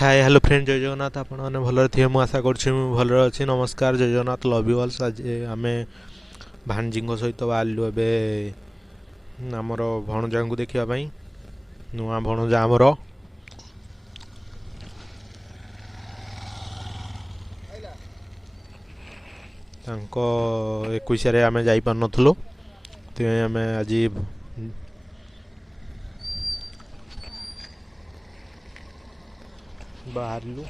Hi hello friend जय जगन्नाथ आपण मैंने भलरे थे मुझे आशा करुँच भलरे अच्छी नमस्कार जय जगन्नाथ लव यू ऑल्स आज आम भांजी सहित बाहरलु एवं आमर भणजा को देखापी नुआ भणजा आमर एकुशे आम जापारूँ आम आज बाहरलु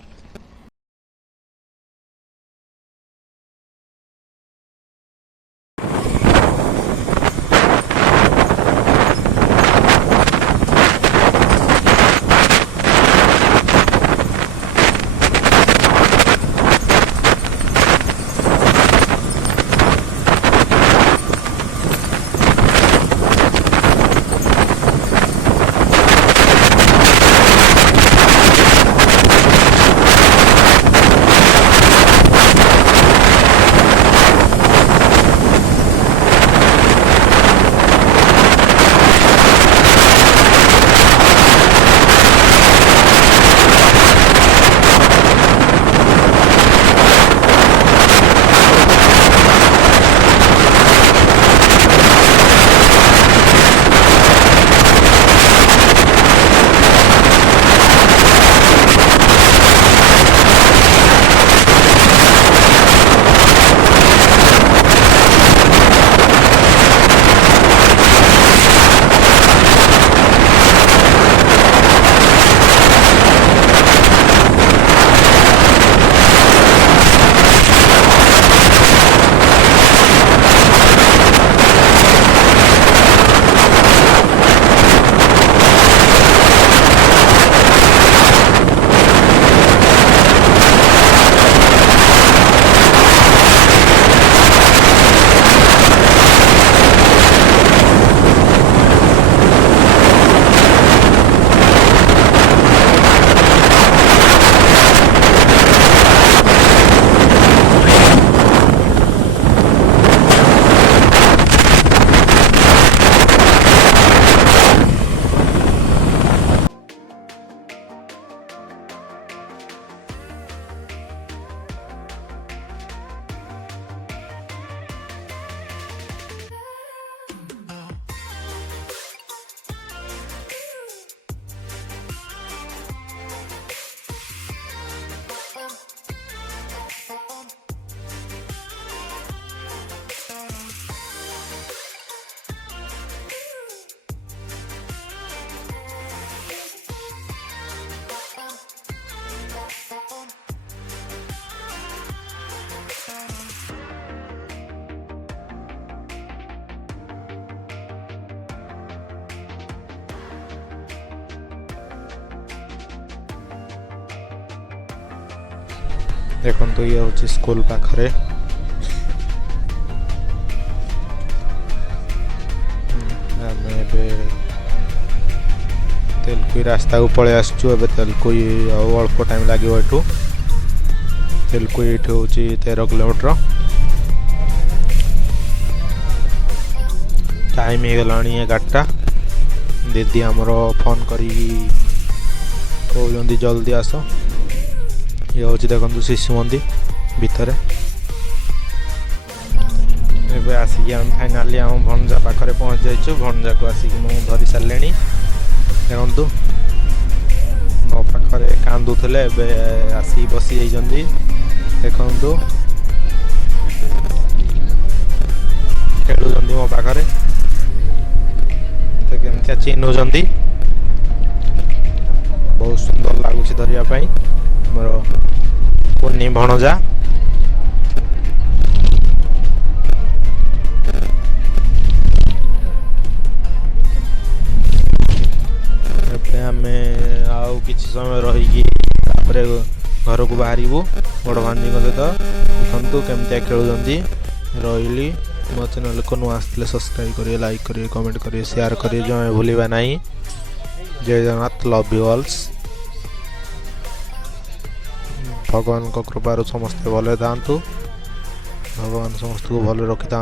देखो तो ये हूँ स्कूल पाखरे तेलकुई रास्ता को पलि आसचु तेलकुई अल्प टाइम लगे यू तेलकुई ये हूँ 13 किलोमीटर टाइम हो गला 11टा दीदी आमर फोन कर जल्दी आस ये हूँ देखो शिशु मंदिर भितर एवं आसिक आम फाइनाली आम भणजा पाखे पहुँच जाइए भणजा को आसिक मुझे धरी सारे देखु मो पाखे कांदुले आसिक बसी जाइए देखु खेलुं मो पाखे केमती चिन्हुंट बहुत सुंदर लगुच धरियापाई मोर कुनी भणजा आम आउ किसी समय रही घर को बाहर बड़ भांजी सहित देखु केमती खेलुंट रही मो चैनल को नुआ आसते सब्सक्राइब करिए लाइक करिए कमेंट करिए शेयर करिए जो भूलवा नहीं जय जगन्नाथ लव यू ऑल्स भगवान को कृपार समस्ते भले था भगवान समस्त को भले रखि था।